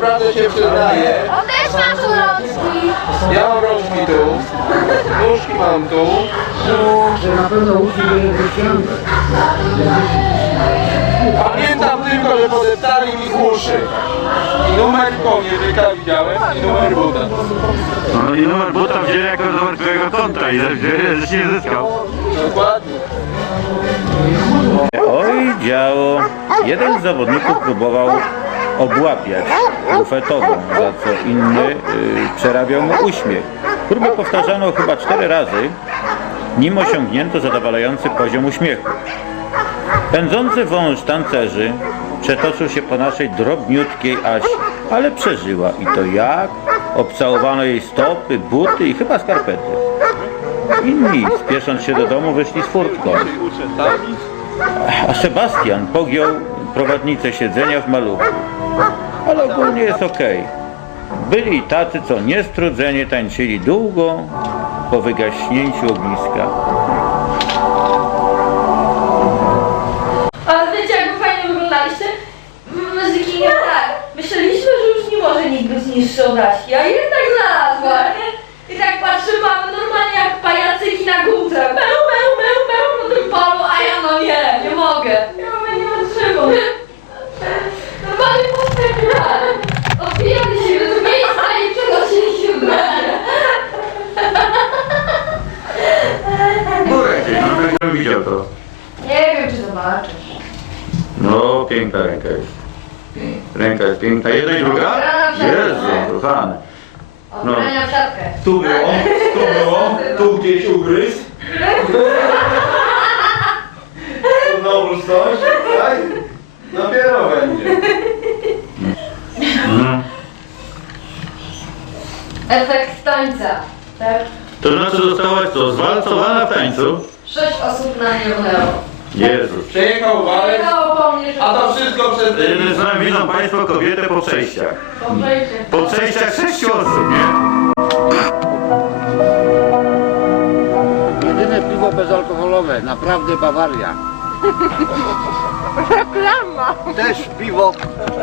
naprawdę się przyznaję. On też ma tu rączki. Ja mam rączki tu, nóżki mam tu. że na pewno. Pamiętam tylko, że podeptali mi uszy. I numer kołnierzyka widziałem i numer buta. No i numer buta wzięli jako numer twojego konta i że się nie zyskał. Dokładnie. Oj, działo. Jeden z zawodników próbował obłapiać bufetową, za co inny y, przerabiał mu uśmiech. Próbę powtarzano chyba cztery razy, nim osiągnięto zadowalający poziom uśmiechu. Pędzący wąż tancerzy przetoczył się po naszej drobniutkiej Asi, ale przeżyła i to jak? Obcałowano jej stopy, buty i chyba skarpety. Inni, spiesząc się do domu, wyszli z furtką. A Sebastian pogiął prowadnicę siedzenia w maluchu. Ale ogólnie jest okej. Byli tacy, co niestrudzenie tańczyli długo po wygaśnięciu ogniska. Ale wiecie, jak fajnie wyglądaliście? Muzyki nie tak. Myśleliśmy, że już nie może nikt być niższy od Aśki, a jednak znalazła, nie? I tak patrzę, mamy normalnie jak pajacyki na górze. Beł, beł, beł, beł na tym polu, a ja no nie, nie mogę. Wytrzymam. Normalnie podskakiwałem. Odbijali się z miejsca i przenosili się w. Burek, no tak widział to. Nie wiem, czy zobaczysz. No, piękna ręka jest. Ręka jest piękna. Jedna i druga? Jezu, kochany. No. Grania w siatkę. Tu było, tu było, tu gdzieś ugryzł. Tu znowu coś? Dopiero będzie. No. Efekt tańca. Tak? To znaczy zostałaś co, zwalcowana w tańcu? Sześć osób na mnie wleło. Jezus. Przyjechał walec, po mnie, że a to wszystko przez Jednym słowem widzą Państwo kobietę po przejściach. Poprejdzie. Po przejściach sześciu osób, nie? Jedyne piwo bezalkoholowe, naprawdę Bawaria. Też piwo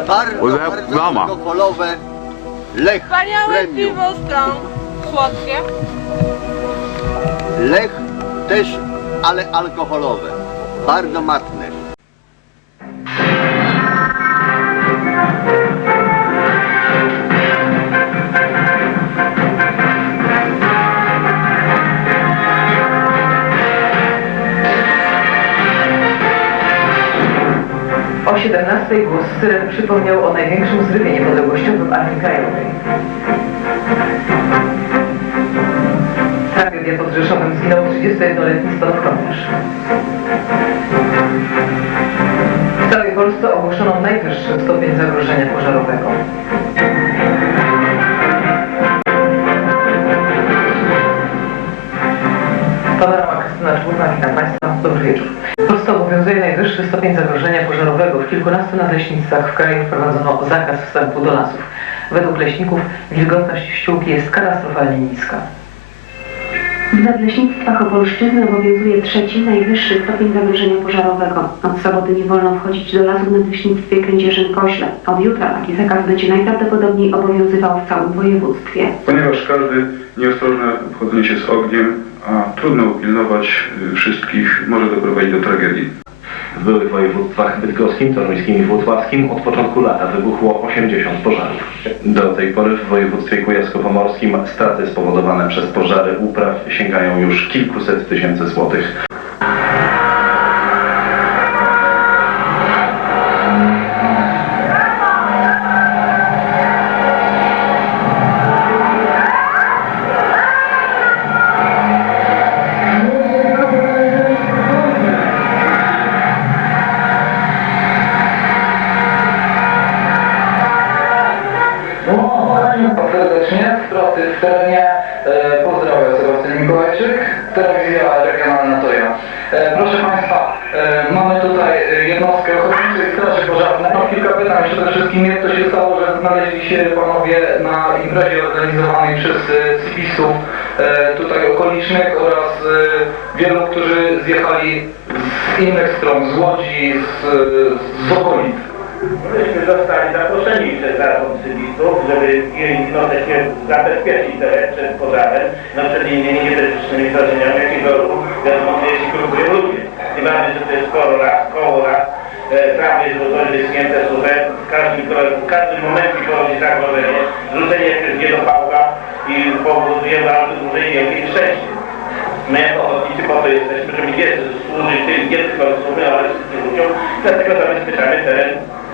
bardzo, Ule- bardzo alkoholowe. Lech Wspaniałe Premium. piwo strong, słodkie. Lech też, ale alkoholowe. Bardzo matne. 17 głos Syren przypomniał o największym zrywie niepodległościowym Armii Krajowej. Tragedia pod Rzeszowem zginął 31-letni spadochroniarz. W całej Polsce ogłoszono najwyższy stopień zagrożenia pożarowego. Kilkunastu nadleśnictwach w kraju wprowadzono zakaz wstępu do lasów. Według leśników wilgotność ściółki jest katastrofalnie niska. W nadleśnictwach Opolszczyzny obowiązuje trzeci, najwyższy stopień zagrożenia pożarowego. Od soboty nie wolno wchodzić do lasu w nadleśnictwie Kędzierzyn-Koźle. Od jutra taki zakaz będzie najprawdopodobniej obowiązywał w całym województwie. Ponieważ każdy nieostrożne obchodzenie się z ogniem, a trudno upilnować y, wszystkich, może doprowadzić do tragedii. W byłych województwach bydgoskim, toruńskim i włocławskim od początku lata wybuchło 80 pożarów. Do tej pory w województwie kujawsko-pomorskim straty spowodowane przez pożary upraw sięgają już kilkuset tysięcy złotych. Witam serdecznie z pracy w terenie. E, pozdrawiam Sebastian Mikołajczyk, telewizja regionalna Toja. E, proszę Państwa, e, mamy tutaj e, jednostkę Ochotniczej Straży Pożarnej. Mam kilka pytań. Przede wszystkim jak to się stało, że znaleźli się Panowie na imprezie organizowanej przez e, spisów e, tutaj okolicznych oraz e, wielu, którzy zjechali z innych stron, z Łodzi, z, z okolic. Myśmy zostali zaproszeni przez zarząd cywilistów, żeby jednocześnie zabezpieczyć teren przed pożarem, no przed innymi niebezpiecznymi zdarzeniami, wiadomo, że jeśli próbują ludzie. Tym bardziej, że to jest koło raz, koło raz, e, prawie rozwoju wyschnięte suche, w każdym, kro- w każdym momencie grozi zagrożenie, rzucenie jakiegoś niedopałka i powoduje bardzo duże i wielkie nieszczęście. My jako ochotnicy po to jesteśmy, żeby nie służyć tym nie tylko ale wszystkim ludziom, dlatego zabezpieczamy teren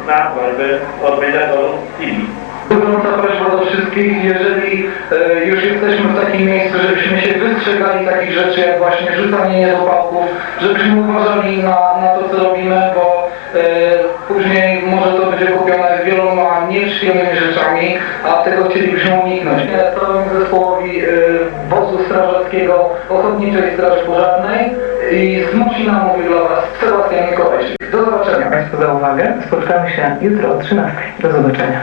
na prośbę organizatorów TV. Gorąca prośba do wszystkich, jeżeli e, już jesteśmy w takim miejscu, żebyśmy się wystrzegali takich rzeczy jak właśnie rzucanie niedopałków, żebyśmy uważali na, na to, co robimy, bo e, później może to być okupione wieloma nieprzyjemnymi rzeczami, a tego chcielibyśmy uniknąć. Całemu zespołowi e, wozu strażackiego Ochotniczej Straży Pożarnej i z Mocina mówi dla Was Sebastian Mikołajczyk. Do zobaczenia. Państwu za uwagę. Spotkamy się jutro o 13. Do zobaczenia.